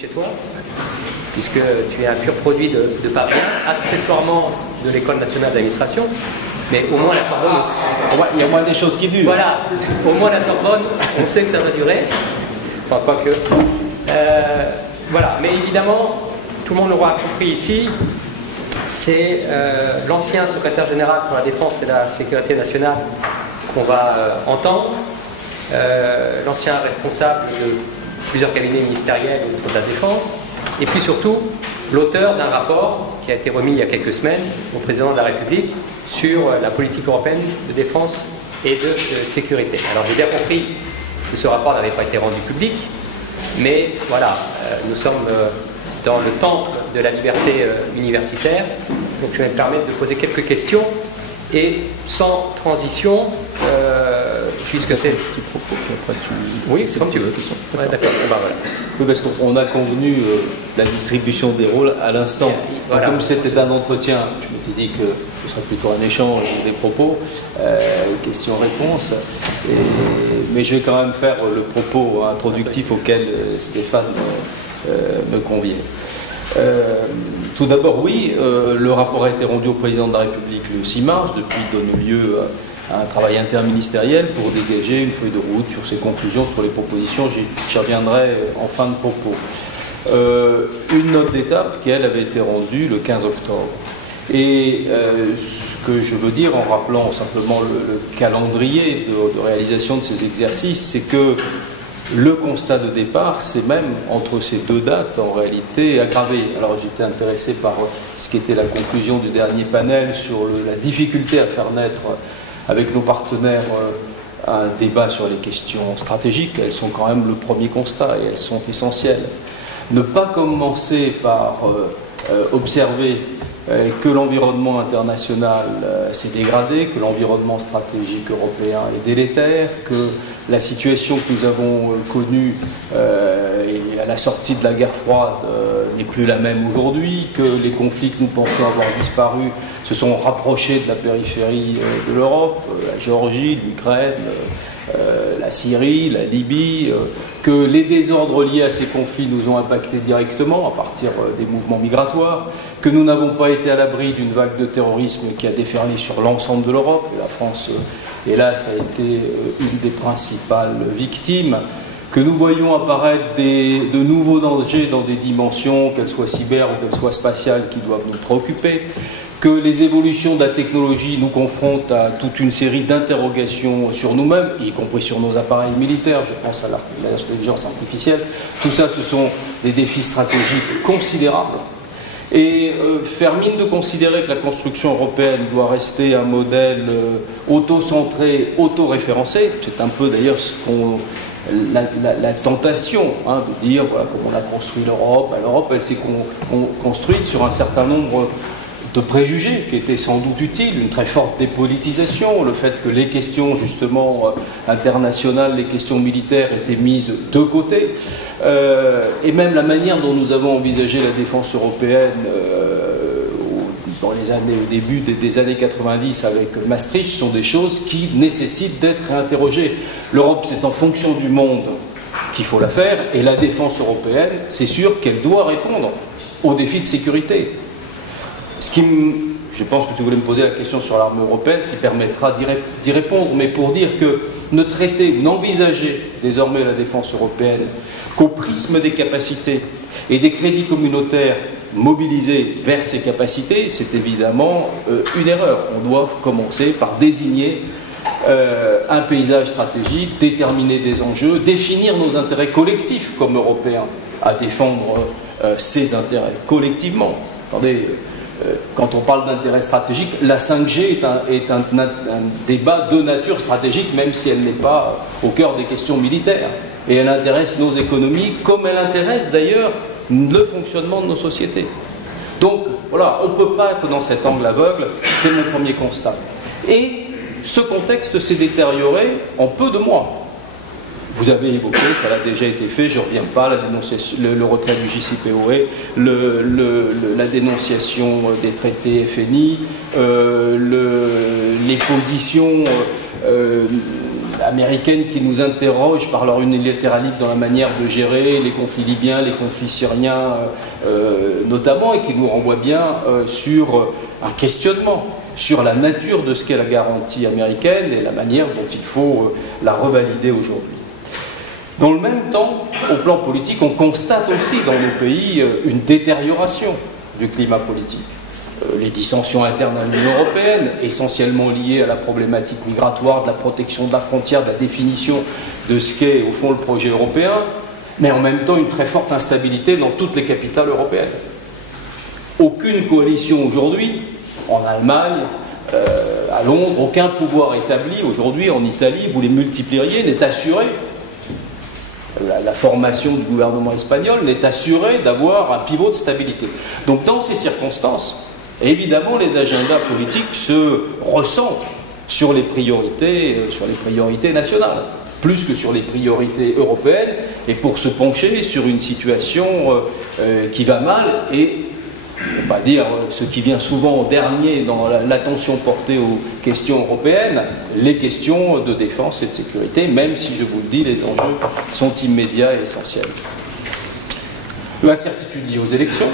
chez toi, puisque tu es un pur produit de Paris, accessoirement de l'École nationale d'administration, mais au moins la Sorbonne, il y a moins des choses qui durent. Voilà, au moins la Sorbonne, on sait que ça va durer, enfin quoique. Voilà, mais évidemment, tout le monde l'aura compris ici, c'est l'ancien secrétaire général pour la Défense et la Sécurité nationale qu'on va entendre, l'ancien responsable de plusieurs cabinets ministériels autour de la Défense, et puis surtout l'auteur d'un rapport qui a été remis il y a quelques semaines au président de la République sur la politique européenne de défense et de sécurité. Alors j'ai bien compris que ce rapport n'avait pas été rendu public, mais voilà, nous sommes dans le temple de la liberté universitaire, donc je vais me permettre de poser quelques questions, et sans transition, puisque c'est... Oui, c'est comme tu veux. Ouais, d'accord. Bah, voilà. Oui, parce qu'on a convenu la distribution des rôles à l'instant. Voilà. Comme c'était un entretien, je m'étais dit que ce serait plutôt un échange des propos, questions-réponses, mais je vais quand même faire le propos introductif auquel Stéphane me convient. Tout d'abord, oui, le rapport a été rendu au président de la République le 6 mars, depuis donne lieu à un travail interministériel pour dégager une feuille de route sur ses conclusions, sur les propositions. J'y reviendrai en fin de propos. Une note d'étape qui, elle, avait été rendue le 15 octobre. Et ce que je veux dire, en rappelant simplement le calendrier de réalisation de ces exercices, c'est que le constat de départ, c'est même entre ces deux dates, en réalité, aggravé. Alors j'étais intéressé par ce qui était la conclusion du dernier panel sur la difficulté à faire naître avec nos partenaires un débat sur les questions stratégiques. Elles sont quand même le premier constat et elles sont essentielles. Ne pas commencer par observer que l'environnement international s'est dégradé, que l'environnement stratégique européen est délétère, que la situation que nous avons connue à la sortie de la guerre froide n'est plus la même aujourd'hui, que les conflits que nous pensions avoir disparu se sont rapprochés de la périphérie de l'Europe, la Géorgie, l'Ukraine, la Syrie, la Libye, que les désordres liés à ces conflits nous ont impactés directement à partir des mouvements migratoires, que nous n'avons pas été à l'abri d'une vague de terrorisme qui a déferlé sur l'ensemble de l'Europe. La France, hélas, a été une des principales victimes, que nous voyons apparaître de nouveaux dangers dans des dimensions, qu'elles soient cyber ou qu'elles soient spatiales, qui doivent nous préoccuper, que les évolutions de la technologie nous confrontent à toute une série d'interrogations sur nous-mêmes, y compris sur nos appareils militaires, je pense à l'intelligence artificielle. Tout ça, ce sont des défis stratégiques considérables. Et faire mine de considérer que la construction européenne doit rester un modèle auto-centré, auto-référencé, c'est un peu d'ailleurs la tentation de dire voilà comment on a construit l'Europe. L'Europe, elle s'est construite sur un certain nombre de préjugés qui étaient sans doute utiles, une très forte dépolitisation, le fait que les questions justement internationales, les questions militaires étaient mises de côté, et même la manière dont nous avons envisagé la défense européenne au début des années 90 avec Maastricht sont des choses qui nécessitent d'être réinterrogées. L'Europe, c'est en fonction du monde qu'il faut la faire, et la défense européenne, c'est sûr qu'elle doit répondre aux défis de sécurité. Je pense que tu voulais me poser la question sur l'armée européenne, ce qui permettra d'y répondre, mais pour dire que ne traiter ou n'envisager désormais la défense européenne qu'au prisme des capacités et des crédits communautaires mobilisés vers ces capacités, c'est évidemment une erreur. On doit commencer par désigner un paysage stratégique, déterminer des enjeux, définir nos intérêts collectifs comme Européens à défendre ces intérêts collectivement. Attendez, quand on parle d'intérêt stratégique, la 5G est un débat de nature stratégique, même si elle n'est pas au cœur des questions militaires. Et elle intéresse nos économies, comme elle intéresse d'ailleurs le fonctionnement de nos sociétés. Donc voilà, on ne peut pas être dans cet angle aveugle, c'est mon premier constat. Et ce contexte s'est détérioré en peu de mois. Vous avez évoqué, ça a déjà été fait, je ne reviens pas, la dénonciation, le retrait du JCPOA, la dénonciation des traités FNI, les positions américaines qui nous interrogent par leur unilatéralisme dans la manière de gérer les conflits libyens, les conflits syriens notamment, et qui nous renvoient bien sur un questionnement sur la nature de ce qu'est la garantie américaine et la manière dont il faut la revalider aujourd'hui. Dans le même temps, au plan politique, on constate aussi dans nos pays une détérioration du climat politique. Les dissensions internes à l'Union européenne, essentiellement liées à la problématique migratoire, de la protection de la frontière, de la définition de ce qu'est au fond le projet européen, mais en même temps une très forte instabilité dans toutes les capitales européennes. Aucune coalition aujourd'hui, en Allemagne, à Londres, aucun pouvoir établi aujourd'hui en Italie, vous les multiplieriez, n'est assuré. La formation du gouvernement espagnol n'est assurée d'avoir un pivot de stabilité. Donc dans ces circonstances, évidemment les agendas politiques se ressentent sur les priorités nationales, plus que sur les priorités européennes, et pour se pencher sur une situation qui va mal, et on va dire ce qui vient souvent en dernier dans l'attention portée aux questions européennes, les questions de défense et de sécurité, même si, je vous le dis, les enjeux sont immédiats et essentiels. L'incertitude liée aux élections,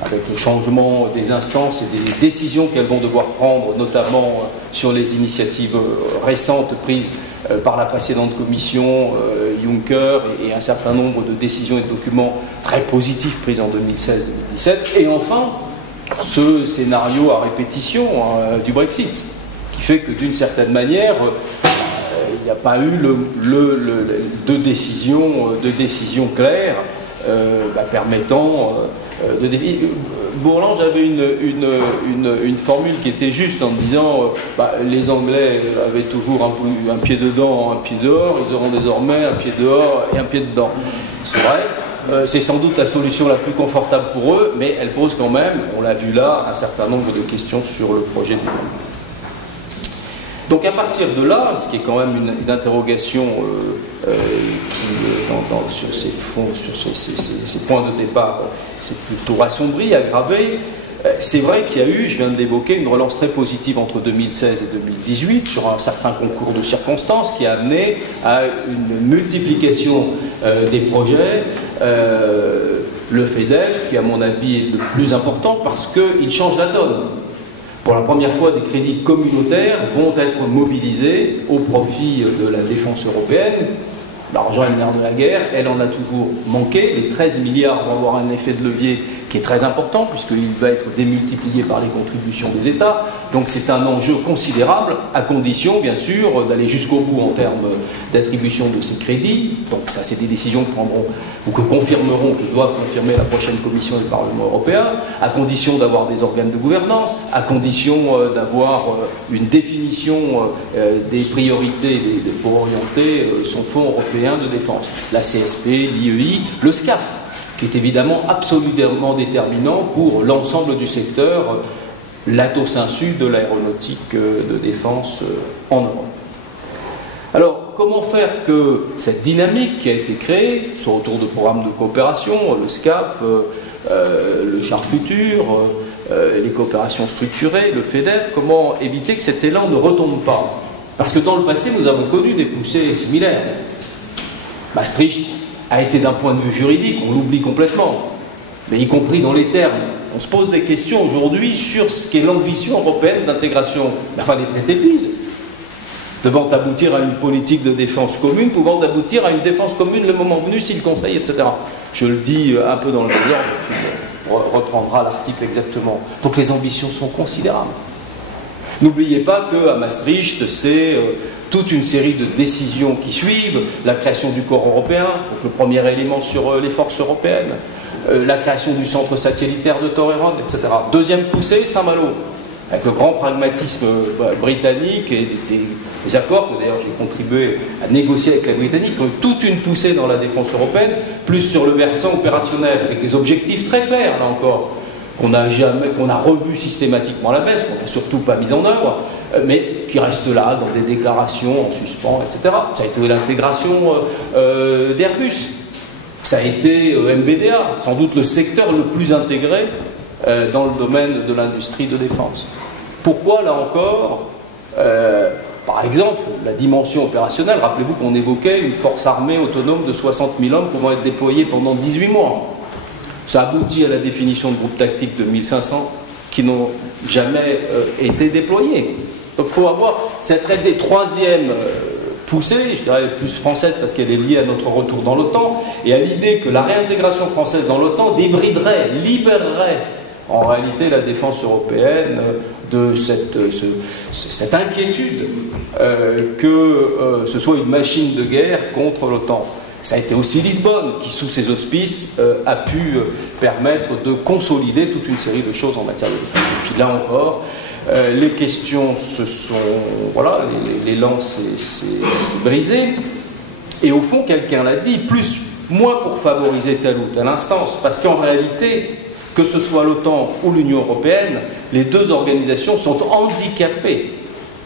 avec le changement des instances et des décisions qu'elles vont devoir prendre, notamment sur les initiatives récentes prises par la précédente commission Juncker et un certain nombre de décisions et de documents très positifs pris en 2016-2017. Et enfin, ce scénario à répétition du Brexit, qui fait que d'une certaine manière, il n'y a pas eu de décision claire permettant de définir. Bourlange avait une formule qui était juste en disant les Anglais avaient toujours un pied dedans, un pied dehors, ils auront désormais un pied dehors et un pied dedans. C'est vrai, c'est sans doute la solution la plus confortable pour eux, mais elle pose quand même, on l'a vu là, un certain nombre de questions sur le projet de développement. Donc à partir de là, ce qui est quand même une interrogation sur ces fonds, sur ces points de départ, c'est plutôt assombri, aggravé. C'est vrai qu'il y a eu, je viens de l'évoquer, une relance très positive entre 2016 et 2018 sur un certain concours de circonstances qui a amené à une multiplication des projets. Le FEDEF, qui à mon avis est le plus important parce qu'il change la donne. Pour la première fois, des crédits communautaires vont être mobilisés au profit de la défense européenne. L'argent est le nerf de la guerre, elle en a toujours manqué. Les 13 milliards vont avoir un effet de levier qui est très important, puisqu'il va être démultiplié par les contributions des États. Donc c'est un enjeu considérable, à condition, bien sûr, d'aller jusqu'au bout en termes d'attribution de ces crédits. Donc ça, c'est des décisions que prendront, ou que confirmeront, que doivent confirmer la prochaine Commission et le Parlement européen, à condition d'avoir des organes de gouvernance, à condition d'avoir une définition des priorités pour orienter son fonds européen de défense. La CSP, l'IEI, le SCAF, qui est évidemment absolument déterminant pour l'ensemble du secteur, l'atos insu de l'aéronautique de défense en Europe. Alors, comment faire que cette dynamique qui a été créée, soit autour de programmes de coopération, le SCAF, le char futur, les coopérations structurées, le FEDEF, comment éviter que cet élan ne retombe pas? Parce que dans le passé, nous avons connu des poussées similaires. Maastricht a été d'un point de vue juridique, on l'oublie complètement, mais y compris dans les termes. On se pose des questions aujourd'hui sur ce qu'est l'ambition européenne d'intégration. Enfin, les traités disent, devant aboutir à une politique de défense commune, pouvant aboutir à une défense commune le moment venu si le Conseil, etc. Je le dis un peu dans le désordre, tu reprendras l'article exactement. Donc les ambitions sont considérables. N'oubliez pas qu'à Maastricht, c'est toute une série de décisions qui suivent, la création du corps européen, donc le premier élément sur les forces européennes, la création du centre satellitaire de Torreón, etc. Deuxième poussée, Saint-Malo, avec le grand pragmatisme britannique et des accords que d'ailleurs j'ai contribué à négocier avec les Britanniques, toute une poussée dans la défense européenne, plus sur le versant opérationnel, avec des objectifs très clairs, là encore, qu'on a revu systématiquement à la baisse, qu'on n'a surtout pas mis en œuvre, mais qui reste là dans des déclarations en suspens, etc. Ça a été l'intégration d'Airbus, ça a été MBDA, sans doute le secteur le plus intégré dans le domaine de l'industrie de défense. Pourquoi, là encore, Par exemple, la dimension opérationnelle, rappelez-vous qu'on évoquait une force armée autonome de 60 000 hommes pouvant être déployée pendant 18 mois. Ça aboutit à la définition de groupes tactiques de 1500 qui n'ont jamais été déployés. Donc il faut avoir cette troisième poussée, je dirais plus française parce qu'elle est liée à notre retour dans l'OTAN, et à l'idée que la réintégration française dans l'OTAN débriderait, libérerait en réalité la défense européenne de cette inquiétude que ce soit une machine de guerre contre l'OTAN. Ça a été aussi Lisbonne qui, sous ses auspices, a pu permettre de consolider toute une série de choses en matière de défense. Et puis là encore, les questions se sont... Voilà, l'élan s'est brisé. Et au fond, quelqu'un l'a dit, moins pour favoriser telle ou telle instance, parce qu'en réalité, que ce soit l'OTAN ou l'Union européenne, les deux organisations sont handicapées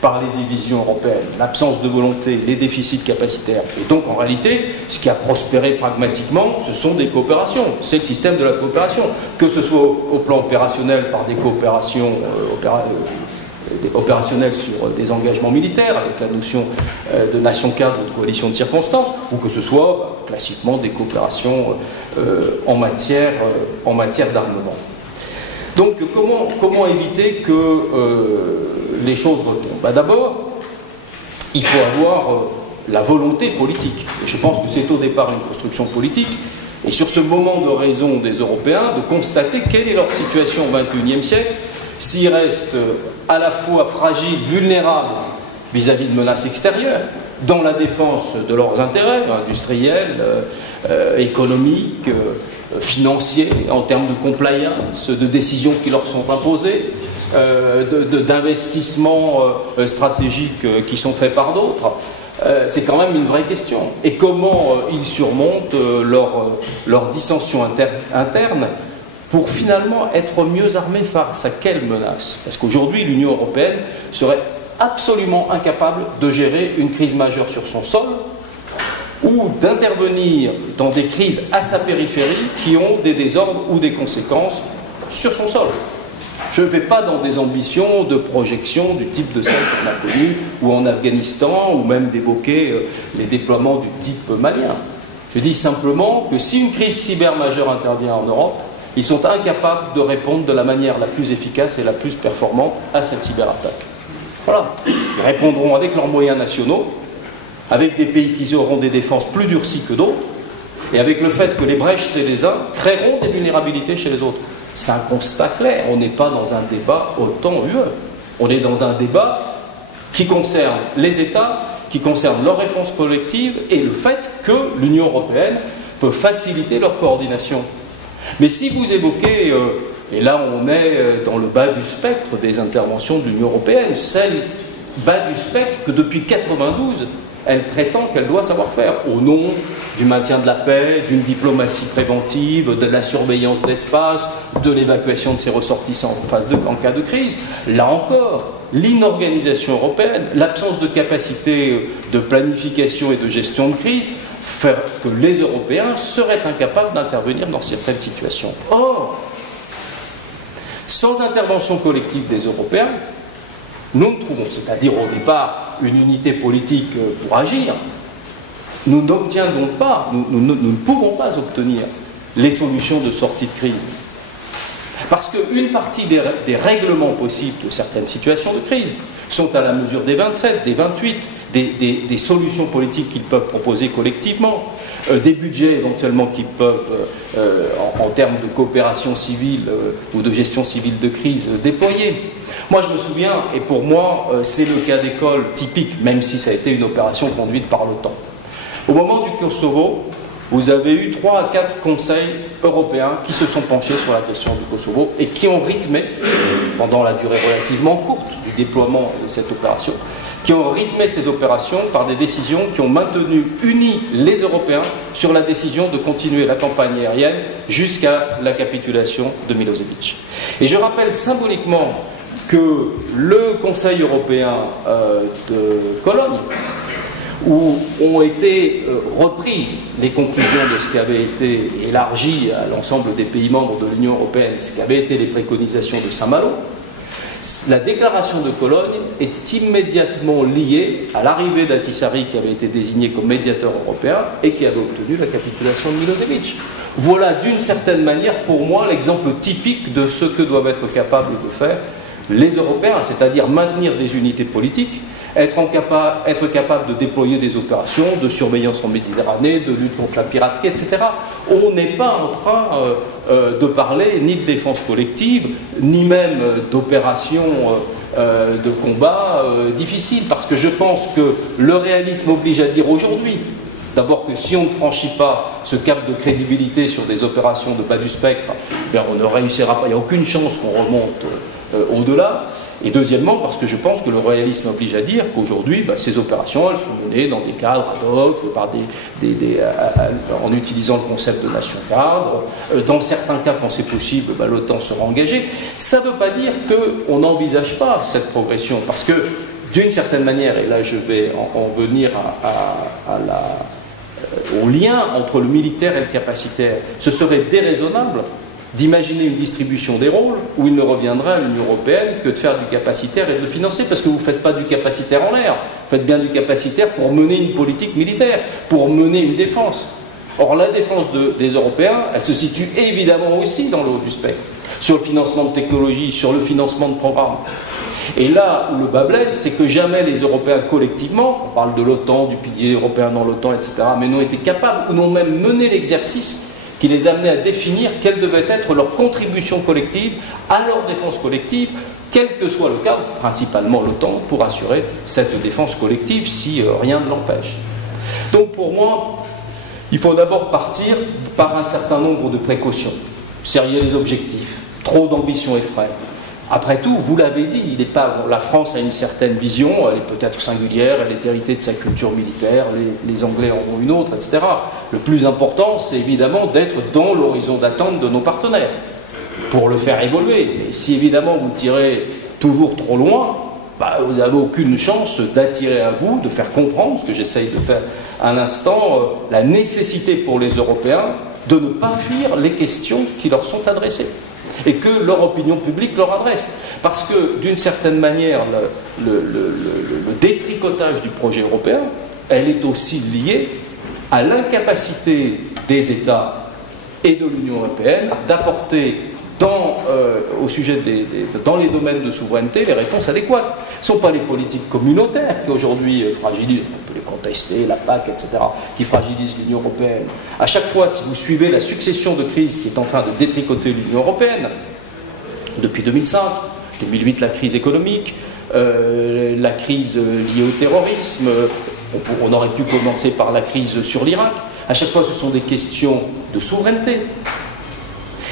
par les divisions européennes, l'absence de volonté, les déficits capacitaires. Et donc, en réalité, ce qui a prospéré pragmatiquement, ce sont des coopérations. C'est le système de la coopération. Que ce soit au plan opérationnel par des coopérations opérationnelles sur des engagements militaires, avec la notion de nation cadre ou de coalition de circonstances, ou que ce soit, classiquement, des coopérations en matière d'armement. Donc, comment éviter que les choses retombent? D'abord, il faut avoir la volonté politique. Et je pense que c'est au départ une construction politique. Et sur ce moment de raison des Européens, de constater quelle est leur situation au XXIe siècle, s'ils restent à la fois fragiles, vulnérables vis-à-vis de menaces extérieures, dans la défense de leurs intérêts industriels, économiques, financiers, en termes de compliance, de décisions qui leur sont imposées, d'investissements stratégiques qui sont faits par d'autres. C'est quand même une vraie question. Et comment ils surmontent leurs dissensions internes pour finalement être mieux armés face à quelles menaces? Parce qu'aujourd'hui, l'Union européenne serait absolument incapable de gérer une crise majeure sur son sol, ou d'intervenir dans des crises à sa périphérie qui ont des désordres ou des conséquences sur son sol. Je ne vais pas dans des ambitions de projection du type de celle qu'on a connue, ou en Afghanistan, ou même d'évoquer les déploiements du type malien. Je dis simplement que si une crise cyber majeure intervient en Europe, ils sont incapables de répondre de la manière la plus efficace et la plus performante à cette cyberattaque. Voilà. Ils répondront avec leurs moyens nationaux, avec des pays qui auront des défenses plus durcies que d'autres, et avec le fait que les brèches chez les uns créeront des vulnérabilités chez les autres. C'est un constat clair, on n'est pas dans un débat OTAN-UE, on est dans un débat qui concerne les États, qui concerne leur réponse collective, et le fait que l'Union européenne peut faciliter leur coordination. Mais si vous évoquez, et là on est dans le bas du spectre des interventions de l'Union européenne, celle bas du spectre que depuis 1992, elle prétend qu'elle doit savoir faire, au nom du maintien de la paix, d'une diplomatie préventive, de la surveillance d'espace, de l'évacuation de ses ressortissants en cas de crise. Là encore, l'inorganisation européenne, l'absence de capacité de planification et de gestion de crise, fait que les Européens seraient incapables d'intervenir dans certaines situations. Or, sans intervention collective des Européens, nous ne trouvons, c'est-à-dire au départ, une unité politique pour agir, nous n'obtiendrons pas, nous ne pouvons pas obtenir les solutions de sortie de crise. Parce qu'une partie des règlements possibles de certaines situations de crise sont à la mesure des 27, des 28, des solutions politiques qu'ils peuvent proposer collectivement, des budgets éventuellement qu'ils peuvent, en termes de coopération civile ou de gestion civile de crise, déployer. Moi, je me souviens, et pour moi, c'est le cas d'école typique, même si ça a été une opération conduite par l'OTAN. Au moment du Kosovo, vous avez eu 3 à 4 conseils européens qui se sont penchés sur la question du Kosovo et qui ont rythmé, pendant la durée relativement courte du déploiement de cette opération, qui ont rythmé ces opérations par des décisions qui ont maintenu unis les Européens sur la décision de continuer la campagne aérienne jusqu'à la capitulation de Milosevic. Et je rappelle symboliquement que le Conseil européen de Cologne, où ont été reprises les conclusions de ce qui avait été élargi à l'ensemble des pays membres de l'Union européenne, ce qui avait été les préconisations de Saint-Malo, La déclaration de Cologne est immédiatement liée à l'arrivée d'Ahtisaari, qui avait été désigné comme médiateur européen et qui avait obtenu la capitulation de Milosevic. Voilà d'une certaine manière pour moi l'exemple typique de ce que doivent être capables de faire les Européens, c'est-à-dire maintenir des unités politiques, être capable de déployer des opérations de surveillance en Méditerranée, de lutte contre la piraterie, etc. On n'est pas en train de parler ni de défense collective, ni même d'opérations de combat difficiles, parce que je pense que le réalisme oblige à dire aujourd'hui, d'abord que si on ne franchit pas ce cap de crédibilité sur des opérations de bas du spectre, bien on ne réussira pas, il n'y a aucune chance qu'on remonte au-delà. Et deuxièmement, parce que je pense que le réalisme oblige à dire qu'aujourd'hui, ces opérations, elles sont menées dans des cadres ad hoc, par en utilisant le concept de nation cadre. Dans certains cas, quand c'est possible, l'OTAN sera engagée. Ça ne veut pas dire qu'on n'envisage pas cette progression, parce que d'une certaine manière, et là je vais en venir au lien entre le militaire et le capacitaire, ce serait déraisonnable d'imaginer une distribution des rôles où il ne reviendrait à l'Union européenne que de faire du capacitaire et de le financer, parce que vous ne faites pas du capacitaire en l'air, vous faites bien du capacitaire pour mener une politique militaire, pour mener une défense. Or la défense des Européens, elle se situe évidemment aussi dans le haut du spectre, sur le financement de technologies, sur le financement de programmes. Et là où le bas blesse, c'est que jamais les Européens collectivement, on parle de l'OTAN, du pilier européen dans l'OTAN, etc., mais n'ont été capables ou n'ont même mené l'exercice qui les amenait à définir quelle devait être leur contribution collective à leur défense collective, quel que soit le cas, principalement l'OTAN, pour assurer cette défense collective si rien ne l'empêche. Donc pour moi, il faut d'abord partir par un certain nombre de précautions, serrer les objectifs, trop d'ambition effraie. Après tout, vous l'avez dit, la France a une certaine vision, elle est peut-être singulière, elle est héritée de sa culture militaire, les Anglais en ont une autre, etc. Le plus important, c'est évidemment d'être dans l'horizon d'attente de nos partenaires, pour le faire évoluer. Mais si évidemment vous tirez toujours trop loin, vous n'avez aucune chance d'attirer à vous, de faire comprendre, ce que j'essaye de faire à l'instant, la nécessité pour les Européens de ne pas fuir les questions qui leur sont adressées et que leur opinion publique leur adresse. Parce que, d'une certaine manière, le détricotage du projet européen, elle est aussi liée à l'incapacité des États et de l'Union européenne d'apporter au sujet dans les domaines de souveraineté les réponses adéquates. Ce ne sont pas les politiques communautaires qui aujourd'hui fragilisent, on peut les contester, la PAC, etc., qui fragilisent l'Union européenne. À chaque fois, si vous suivez la succession de crises qui est en train de détricoter l'Union européenne, depuis 2005, 2008 la crise économique, la crise liée au terrorisme, on aurait pu commencer par la crise sur l'Irak, à chaque fois ce sont des questions de souveraineté.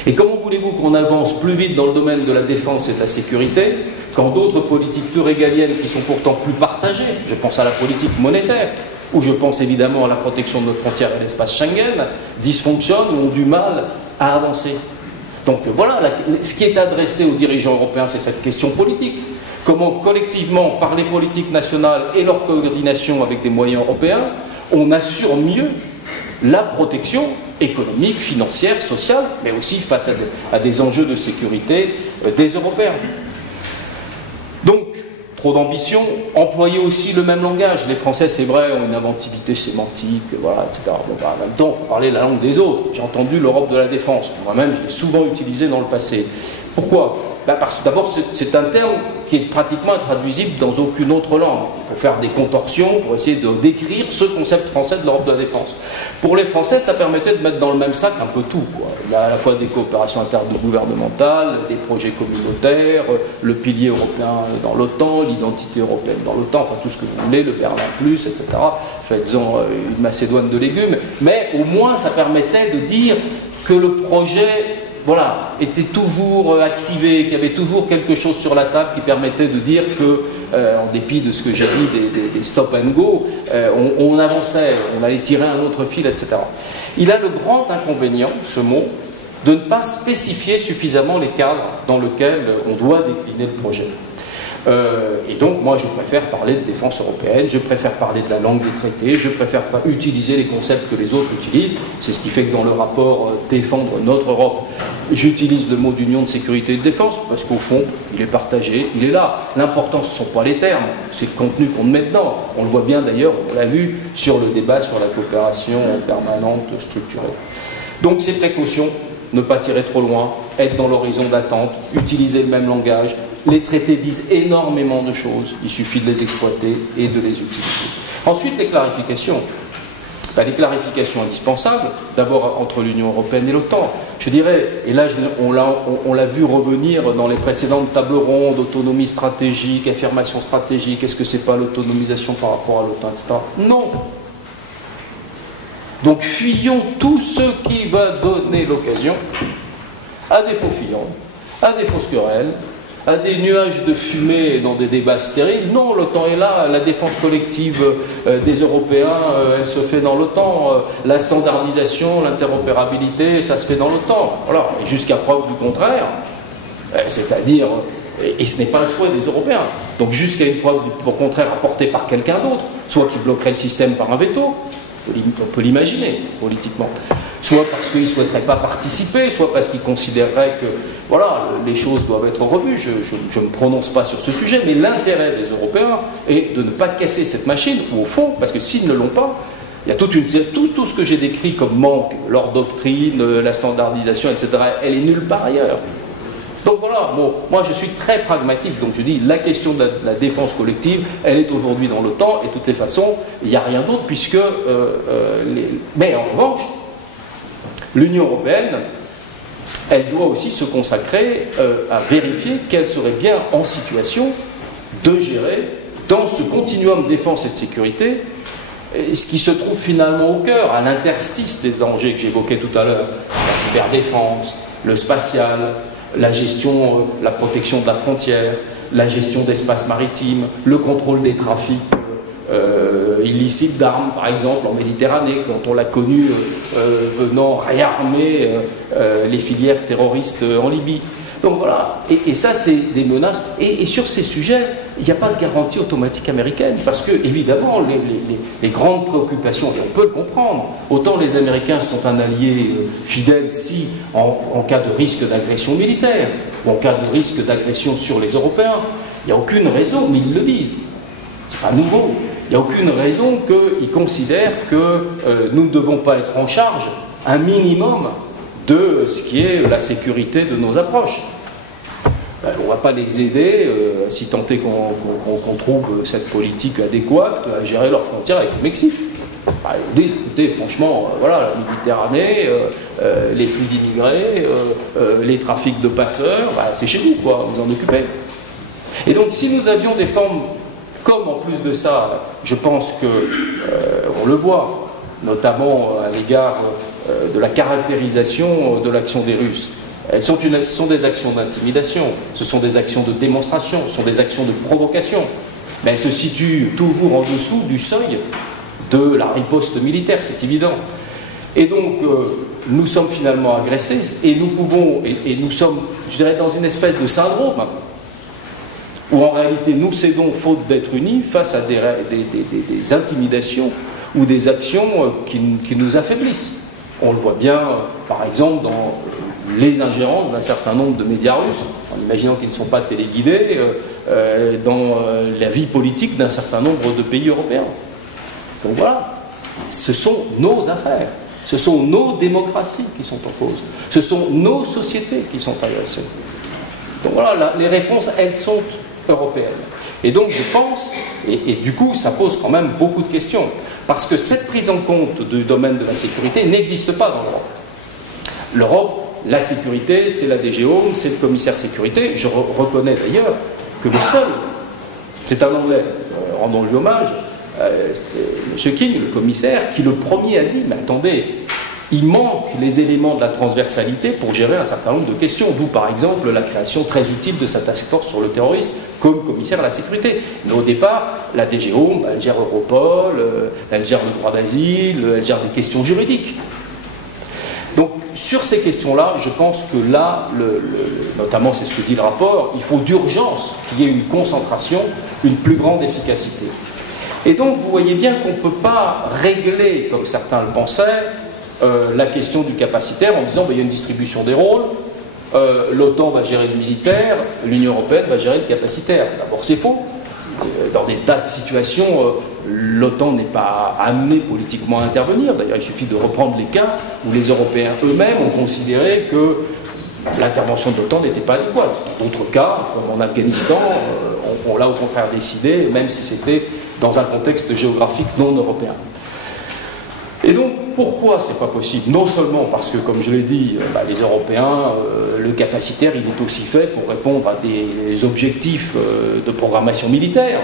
Et comment voulez-vous qu'on avance plus vite dans le domaine de la défense et de la sécurité quand d'autres politiques plus régaliennes qui sont pourtant plus partagées, je pense à la politique monétaire, ou je pense évidemment à la protection de nos frontières et l'espace Schengen, dysfonctionnent ou ont du mal à avancer. Donc voilà, ce qui est adressé aux dirigeants européens, c'est cette question politique. Comment collectivement, par les politiques nationales et leur coordination avec des moyens européens, on assure mieux la protection économique, financière, sociale, mais aussi face à des enjeux de sécurité des Européens. Donc, trop d'ambition, employer aussi le même langage. Les Français, c'est vrai, ont une inventivité sémantique, voilà, etc. Bon, en même temps, il faut parler la langue des autres. J'ai entendu l'Europe de la défense. Moi-même, je l'ai souvent utilisé dans le passé. Pourquoi ? Parce que d'abord, c'est un terme qui est pratiquement intraduisible dans aucune autre langue. Il faut faire des contorsions pour essayer de décrire ce concept français de l'Europe de la défense. Pour les Français, ça permettait de mettre dans le même sac un peu tout, quoi. À la fois des coopérations intergouvernementales, des projets communautaires, le pilier européen dans l'OTAN, l'identité européenne dans l'OTAN, enfin tout ce que vous voulez, le Berlin Plus, etc. Faites-en une Macédoine de légumes. Mais au moins, ça permettait de dire que le projet était toujours activé, qu'il y avait toujours quelque chose sur la table qui permettait de dire que, en dépit de ce que j'ai dit des stop and go, on avançait, on allait tirer un autre fil, etc. Il a le grand inconvénient, ce mot, de ne pas spécifier suffisamment les cadres dans lesquels on doit décliner le projet. Et donc, moi, je préfère parler de défense européenne, je préfère parler de la langue des traités, je préfère pas utiliser les concepts que les autres utilisent. C'est ce qui fait que dans le rapport Défendre notre Europe, j'utilise le mot d'union de sécurité et de défense, parce qu'au fond, il est partagé, il est là. L'important, ce ne sont pas les termes, c'est le contenu qu'on met dedans. On le voit bien d'ailleurs, on l'a vu sur le débat sur la coopération permanente structurée. Donc, ces précautions, ne pas tirer trop loin, être dans l'horizon d'attente, utiliser le même langage. Les traités disent énormément de choses, il suffit de les exploiter et de les utiliser. Ensuite, les clarifications. Les clarifications indispensables, d'abord entre l'Union européenne et l'OTAN. Je dirais, et là on l'a vu revenir dans les précédentes tables rondes, autonomie stratégique, affirmation stratégique, est-ce que c'est pas l'autonomisation par rapport à l'OTAN, etc. Non. Donc fuyons tout ce qui va donner l'occasion à des faux fuyants, à des fausses querelles, à des nuages de fumée dans des débats stériles. Non, l'OTAN est là, la défense collective des Européens, elle se fait dans l'OTAN, la standardisation, l'interopérabilité, ça se fait dans l'OTAN. Voilà. Et jusqu'à preuve du contraire, c'est-à-dire, et ce n'est pas le souhait des Européens, donc jusqu'à une preuve du contraire apportée par quelqu'un d'autre, soit qui bloquerait le système par un veto, on peut l'imaginer politiquement, soit parce qu'ils ne souhaiteraient pas participer, soit parce qu'ils considéreraient que voilà, les choses doivent être revues. Je ne me prononce pas sur ce sujet, mais l'intérêt des Européens est de ne pas casser cette machine, ou au fond, parce que s'ils ne l'ont pas, il y a tout ce que j'ai décrit comme manque, leur doctrine, la standardisation, etc., elle est nulle part ailleurs. Donc voilà, bon, moi je suis très pragmatique, donc je dis la question de la défense collective, elle est aujourd'hui dans l'OTAN, et de toutes les façons, il n'y a rien d'autre, puisque... Mais en revanche, l'Union européenne, elle doit aussi se consacrer à vérifier qu'elle serait bien en situation de gérer, dans ce continuum défense et de sécurité, ce qui se trouve finalement au cœur, à l'interstice des dangers que j'évoquais tout à l'heure, la cyberdéfense, le spatial, la gestion, la protection de la frontière, la gestion d'espaces maritimes, le contrôle des trafics illicites d'armes, par exemple, en Méditerranée, quand on l'a connu venant réarmer les filières terroristes en Libye. Donc voilà, et ça c'est des menaces, et sur ces sujets, il n'y a pas de garantie automatique américaine, parce que évidemment les grandes préoccupations, et on peut le comprendre, autant les Américains sont un allié fidèle si en cas de risque d'agression militaire, ou en cas de risque d'agression sur les Européens, il n'y a aucune raison, mais ils le disent, c'est pas nouveau, il n'y a aucune raison qu'ils considèrent que nous ne devons pas être en charge un minimum de ce qui est la sécurité de nos approches. On ne va pas les aider, si tant est qu'on trouve cette politique adéquate, à gérer leurs frontières avec le Mexique. Ils disent, écoutez, franchement, voilà, la Méditerranée, les flux d'immigrés, les trafics de passeurs, c'est chez vous, quoi, vous en occupez. Et donc, si nous avions des formes, comme en plus de ça, je pense qu'on le voit, notamment à l'égard de la caractérisation de l'action des Russes. Ce sont des actions d'intimidation, ce sont des actions de démonstration, ce sont des actions de provocation, mais elles se situent toujours en dessous du seuil de la riposte militaire, c'est évident. Et donc, nous sommes finalement agressés, et nous pouvons, et nous sommes, je dirais, dans une espèce de syndrome, où en réalité nous cédons, faute d'être unis, face à des intimidations ou des actions qui nous affaiblissent. On le voit bien, par exemple, dans les ingérences d'un certain nombre de médias russes, en imaginant qu'ils ne sont pas téléguidés, dans la vie politique d'un certain nombre de pays européens. Donc voilà, ce sont nos affaires, ce sont nos démocraties qui sont en cause, ce sont nos sociétés qui sont agressées. Donc voilà, les réponses, elles sont européennes. Et donc je pense, et du coup ça pose quand même beaucoup de questions, parce que cette prise en compte du domaine de la sécurité n'existe pas dans l'Europe. L'Europe, la sécurité, c'est la DG Home, c'est le commissaire sécurité. Je reconnais d'ailleurs que le seul, c'est un Anglais, rendons-lui hommage, M. King, le commissaire, qui le premier a dit, mais attendez, il manque les éléments de la transversalité pour gérer un certain nombre de questions, d'où par exemple la création très utile de sa task force sur le terrorisme comme commissaire à la sécurité. Mais au départ, la DG Home, elle gère Europol, elle gère le droit d'asile, elle gère des questions juridiques. Donc sur ces questions-là, je pense que là, notamment c'est ce que dit le rapport, il faut d'urgence qu'il y ait une concentration, une plus grande efficacité. Et donc vous voyez bien qu'on ne peut pas régler, comme certains le pensaient, la question du capacitaire en disant il y a une distribution des rôles, l'OTAN va gérer le militaire, l'Union européenne va gérer le capacitaire. D'abord c'est faux. Dans des tas de situations, l'OTAN n'est pas amenée politiquement à intervenir. D'ailleurs, il suffit de reprendre les cas où les Européens eux-mêmes ont considéré que l'intervention de l'OTAN n'était pas adéquate. Dans d'autres cas, comme en Afghanistan, on l'a au contraire décidé, même si c'était dans un contexte géographique non européen. Et donc, pourquoi c'est pas possible? Non seulement parce que, comme je l'ai dit, les Européens, le capacitaire, il est aussi fait pour répondre à des objectifs de programmation militaire,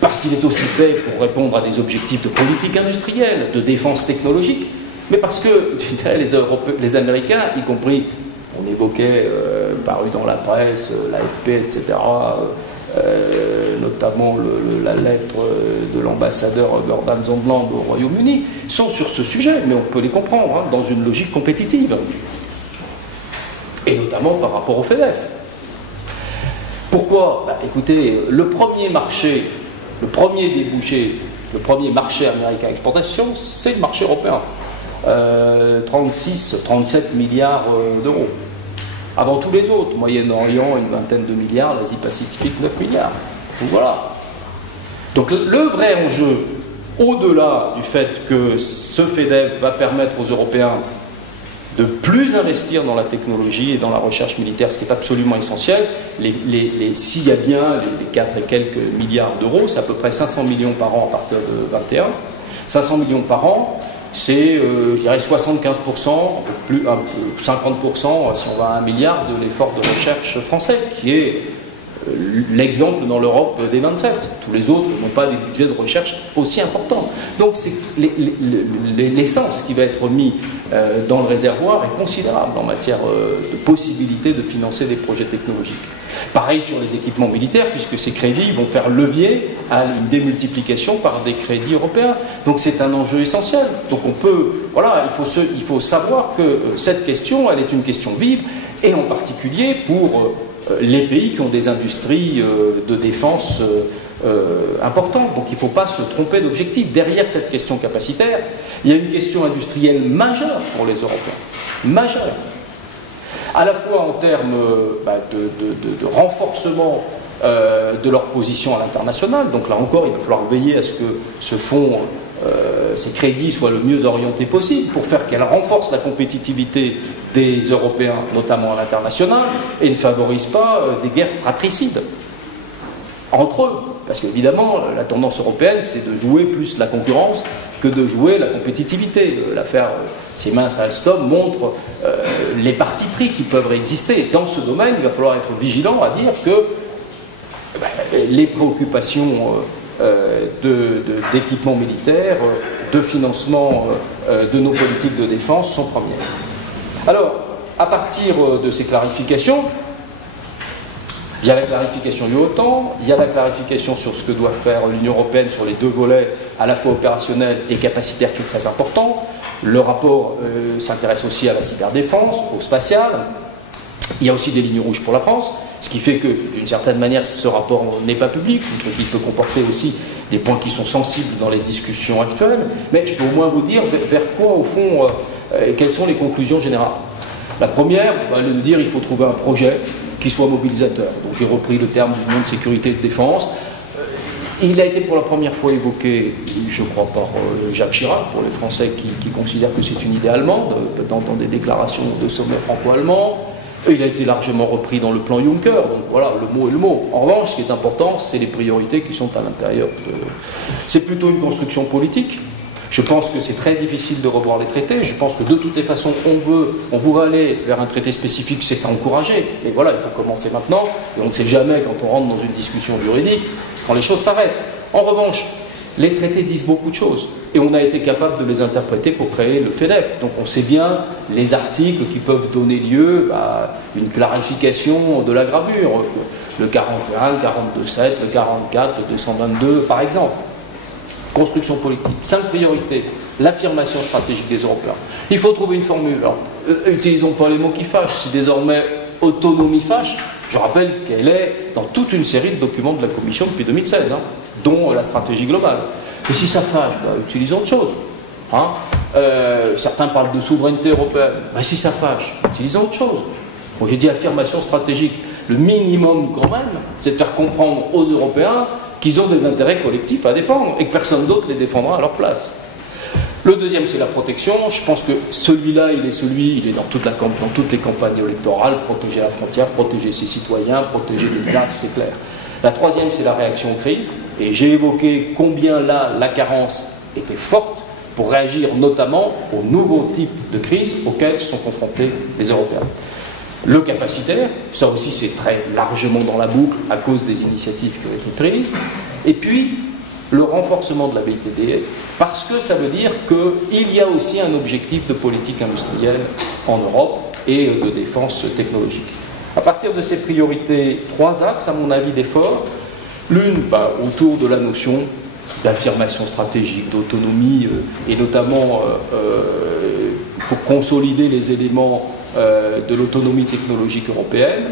parce qu'il est aussi fait pour répondre à des objectifs de politique industrielle, de défense technologique, mais parce que les Américains, y compris, on évoquait, paru dans la presse, l'AFP, etc., notamment la lettre de l'ambassadeur Gordon Sondland au Royaume-Uni, sont sur ce sujet, mais on peut les comprendre, dans une logique compétitive. Et notamment par rapport au FEDEF. Pourquoi? Écoutez, le premier marché, le premier débouché, le premier marché américain exportation, c'est le marché européen. 37 milliards d'euros. Avant tous les autres, Moyen-Orient, une vingtaine de milliards, l'Asie-Pacifique, 9 milliards. Donc voilà. Donc le vrai enjeu, au-delà du fait que ce FEDEF va permettre aux Européens de plus investir dans la technologie et dans la recherche militaire, ce qui est absolument essentiel, s'il y a bien les 4 et quelques milliards d'euros, c'est à peu près 500 millions par an à partir de 2021. 500 millions par an, c'est, je dirais, 75%, plus 50%, si on va à 1 milliard, de l'effort de recherche français, qui est l'exemple dans l'Europe des 27. Tous les autres n'ont pas des budgets de recherche aussi importants. Donc l'essence qui va être mise dans le réservoir est considérable en matière de possibilité de financer des projets technologiques. Pareil sur les équipements militaires, puisque ces crédits vont faire levier à une démultiplication par des crédits européens. Donc c'est un enjeu essentiel. Donc on peut, voilà, il faut savoir que cette question, elle est une question vive, et en particulier pour les pays qui ont des industries de défense importantes. Donc il ne faut pas se tromper d'objectif. Derrière cette question capacitaire, il y a une question industrielle majeure pour les Européens. Majeure. À la fois en termes de renforcement de leur position à l'international. Donc là encore, il va falloir veiller à ce que ce fonds, ces crédits soient le mieux orientés possible pour faire qu'elle renforce la compétitivité des Européens, notamment à l'international, et ne favorise pas des guerres fratricides entre eux. Parce qu'évidemment, la tendance européenne, c'est de jouer plus la concurrence que de jouer la compétitivité. L'affaire Siemens Alstom montre les partis pris qui peuvent exister. Et dans ce domaine, il va falloir être vigilant à dire que les préoccupations d'équipement militaire, de financement de nos politiques de défense sont premières. Alors, à partir de ces clarifications, il y a la clarification de l'OTAN, il y a la clarification sur ce que doit faire l'Union européenne sur les deux volets, à la fois opérationnels et capacitaires, qui est très important. Le rapport s'intéresse aussi à la cyberdéfense, au spatial. Il y a aussi des lignes rouges pour la France, ce qui fait que, d'une certaine manière, ce rapport n'est pas public, il peut comporter aussi des points qui sont sensibles dans les discussions actuelles, mais je peux au moins vous dire vers quoi, au fond, quelles sont les conclusions générales. La première, va nous dire qu'il faut trouver un projet qui soit mobilisateur. Donc j'ai repris le terme d'union de sécurité et de défense. Il a été pour la première fois évoqué, je crois, par Jacques Chirac, pour les Français qui considèrent que c'est une idée allemande, dans des déclarations de sommet franco-allemand. Il a été largement repris dans le plan Juncker, donc voilà, le mot est le mot. En revanche, ce qui est important, c'est les priorités qui sont à l'intérieur. C'est plutôt une construction politique. Je pense que c'est très difficile de revoir les traités. Je pense que de toutes les façons, on voudrait aller vers un traité spécifique, c'est à encourager. Et voilà, il faut commencer maintenant. Et on ne sait jamais, quand on rentre dans une discussion juridique, quand les choses s'arrêtent. En revanche, les traités disent beaucoup de choses. Et on a été capable de les interpréter pour créer le FEDEF. Donc on sait bien les articles qui peuvent donner lieu à une clarification de la gravure. Le 41, le 42.7, le 44, le 222, par exemple. Construction politique. 5 priorités. L'affirmation stratégique des Européens. Il faut trouver une formule. Alors, utilisons pas les mots qui fâchent, si désormais autonomie fâche, je rappelle qu'elle est dans toute une série de documents de la Commission depuis 2016, dont la stratégie globale. Et si ça fâche, utilisons autre chose. Certains parlent de souveraineté européenne. Si ça fâche, utilisons autre chose. Bon, j'ai dit affirmation stratégique. Le minimum quand même, c'est de faire comprendre aux Européens qu'ils ont des intérêts collectifs à défendre et que personne d'autre les défendra à leur place. Le deuxième, c'est la protection. Je pense que celui-là, il est dans toutes les campagnes électorales, protéger la frontière, protéger ses citoyens, protéger les classes, c'est clair. La troisième, c'est la réaction aux crises. Et j'ai évoqué combien là, la carence était forte pour réagir notamment aux nouveaux types de crises auxquels sont confrontés les Européens. Le capacitaire, ça aussi c'est très largement dans la boucle à cause des initiatives qui ont été prises. Et puis, le renforcement de la BITD, parce que ça veut dire qu'il y a aussi un objectif de politique industrielle en Europe et de défense technologique. À partir de ces priorités, 3 axes, à mon avis, d'effort. L'une, autour de la notion d'affirmation stratégique, d'autonomie, et notamment pour consolider les éléments de l'autonomie technologique européenne.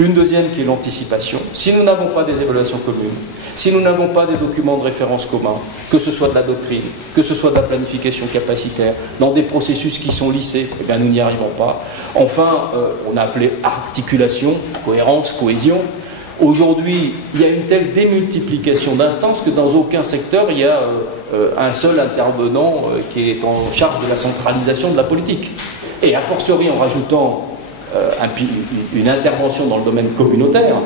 Une deuxième qui est l'anticipation. Si nous n'avons pas des évaluations communes, si nous n'avons pas des documents de référence communs, que ce soit de la doctrine, que ce soit de la planification capacitaire, dans des processus qui sont lissés, nous n'y arrivons pas. Enfin, on a appelé articulation, cohérence, cohésion. Aujourd'hui, il y a une telle démultiplication d'instances que dans aucun secteur, il y a un seul intervenant qui est en charge de la centralisation de la politique. Et a fortiori en rajoutant une intervention dans le domaine communautaire,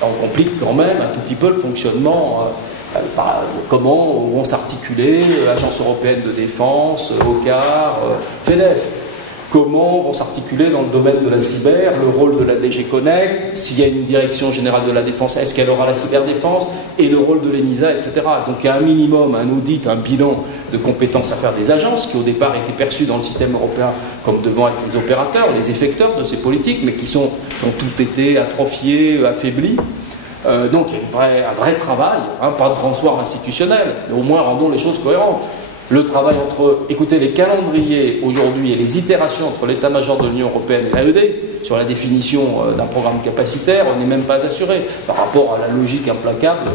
on complique quand même un tout petit peu le fonctionnement. Comment vont s'articuler Agence européenne de défense, OCCAR, FEDEF. Comment vont s'articuler dans le domaine de la cyber, le rôle de la DG Connect, s'il y a une direction générale de la défense, est-ce qu'elle aura la cyberdéfense, et le rôle de l'ENISA, etc. Donc il y a un minimum, un audit, un bilan de compétences à faire des agences qui au départ étaient perçues dans le système européen comme devant être les opérateurs, les effecteurs de ces politiques, mais qui ont tout été atrophiés, affaiblis. Donc il y a un vrai travail, pas de grand soir institutionnel, mais au moins rendons les choses cohérentes. Le travail entre, écoutez, les calendriers aujourd'hui et les itérations entre l'état-major de l'Union européenne et l'AED sur la définition d'un programme capacitaire, on n'est même pas assuré par rapport à la logique implacable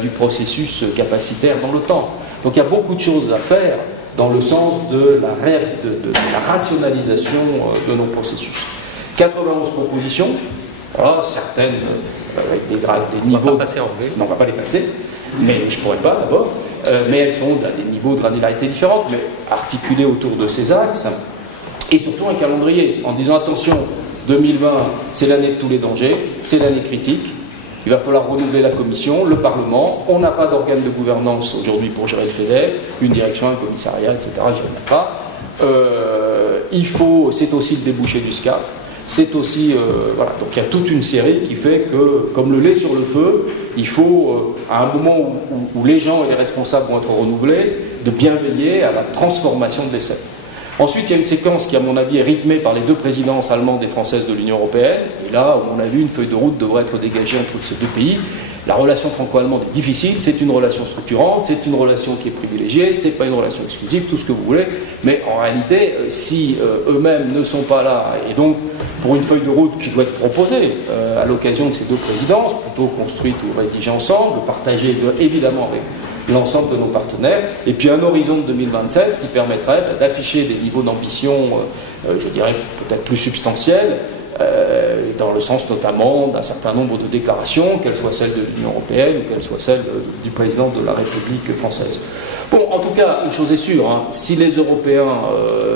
du processus capacitaire dans le temps. Donc il y a beaucoup de choses à faire dans le sens de la rationalisation de nos processus. 91 propositions, certaines avec des niveaux... On ne va pas passer en V. Non, on ne va pas les passer, mais je ne pourrais pas d'abord. Mais elles sont à des niveaux de granularité différents, mais articulées autour de ces axes, et surtout un calendrier, en disant attention, 2020, c'est l'année de tous les dangers, c'est l'année critique, il va falloir renouveler la Commission, le Parlement, on n'a pas d'organe de gouvernance aujourd'hui pour gérer le FEDEF, une direction, un commissariat, etc., j'y reviens pas. C'est aussi le débouché du SCAF. C'est aussi, donc il y a toute une série qui fait que, comme le lait sur le feu, il faut, à un moment où les gens et les responsables vont être renouvelés, de bien veiller à la transformation de l'essai. Ensuite, il y a une séquence qui, à mon avis, est rythmée par les 2 présidences allemandes et françaises de l'Union européenne. Et là, à mon avis, une feuille de route devrait être dégagée entre ces 2 pays. La relation franco-allemande est difficile, c'est une relation structurante, c'est une relation qui est privilégiée, c'est pas une relation exclusive, tout ce que vous voulez, mais en réalité, si eux-mêmes ne sont pas là, et donc pour une feuille de route qui doit être proposée à l'occasion de ces 2 présidences, plutôt construite ou rédigée ensemble, partagée évidemment avec l'ensemble de nos partenaires, et puis un horizon de 2027 qui permettrait d'afficher des niveaux d'ambition, je dirais peut-être plus substantiels, dans le sens notamment d'un certain nombre de déclarations, qu'elles soient celles de l'Union européenne ou qu'elles soient celles du président de la République française. Bon, en tout cas, une chose est sûre, si les Européens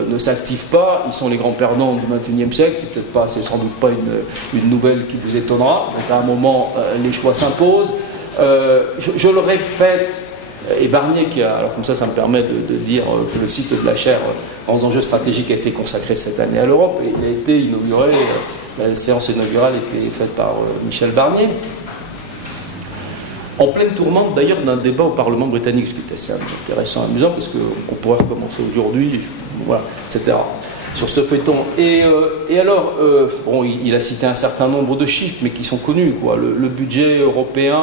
ne s'activent pas, ils sont les grands perdants du XXIe siècle, c'est sans doute pas une nouvelle qui vous étonnera, donc à un moment, les choix s'imposent. Je le répète, et Barnier, alors comme ça me permet de dire que le cycle de la chaire en enjeux stratégiques a été consacré cette année à l'Europe, et il a été inauguré, la séance inaugurale a été faite par Michel Barnier, en pleine tourmente d'ailleurs d'un débat au Parlement britannique, ce qui était assez intéressant, amusant, parce qu'on pourrait recommencer aujourd'hui, voilà, etc. Sur ce feuilleton. Et alors, il a cité un certain nombre de chiffres, mais qui sont connus, quoi. Le budget européen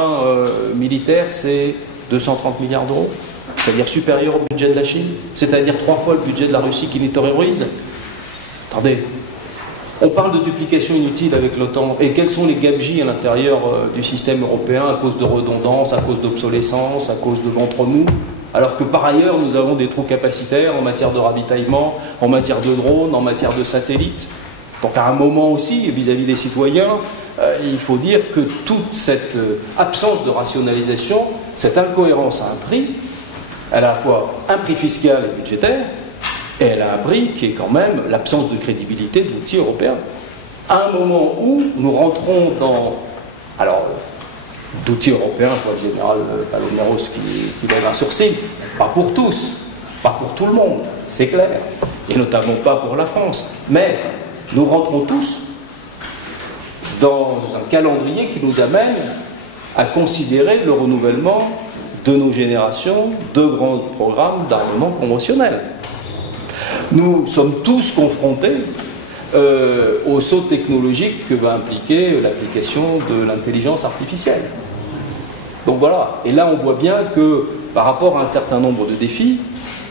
militaire, c'est 230 milliards d'euros, c'est-à-dire supérieur au budget de la Chine, c'est-à-dire 3 fois le budget de la Russie qui les terrorise. attendez, on parle de duplication inutile avec l'OTAN, et quels sont les gabegies à l'intérieur du système européen à cause de redondance, à cause d'obsolescence, à cause de ventre mou, alors que par ailleurs nous avons des trous capacitaires en matière de ravitaillement, en matière de drones, en matière de satellites. Donc à un moment aussi, vis-à-vis des citoyens, il faut dire que toute cette absence de rationalisation, cette incohérence a un prix. Elle a à la fois un prix fiscal et budgétaire, et elle a un prix qui est quand même l'absence de crédibilité de l'outil européen. À un moment où nous rentrons dans... Alors, d'outils européens, je vois le général Paloméros qui lève un sourcil, pas pour tous, pas pour tout le monde, c'est clair, et notamment pas pour la France. Mais nous rentrons tous dans un calendrier qui nous amène à considérer le renouvellement de nos générations de grands programmes d'armement conventionnel. Nous sommes tous confrontés au saut technologique que va impliquer l'application de l'intelligence artificielle. Donc voilà, et là on voit bien que par rapport à un certain nombre de défis,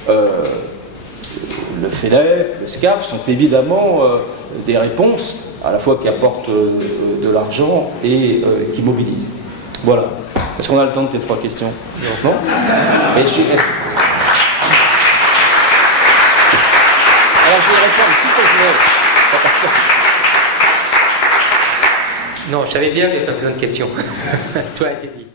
le FEDEF, le SCAF sont évidemment des réponses à la fois qui apportent de l'argent et qui mobilisent. Voilà. Est-ce qu'on a le temps de tes 3 questions? Non. Et alors je vais répondre si tu veux. Non, je savais bien qu'il n'y avait pas besoin de questions. Toi, a été dit.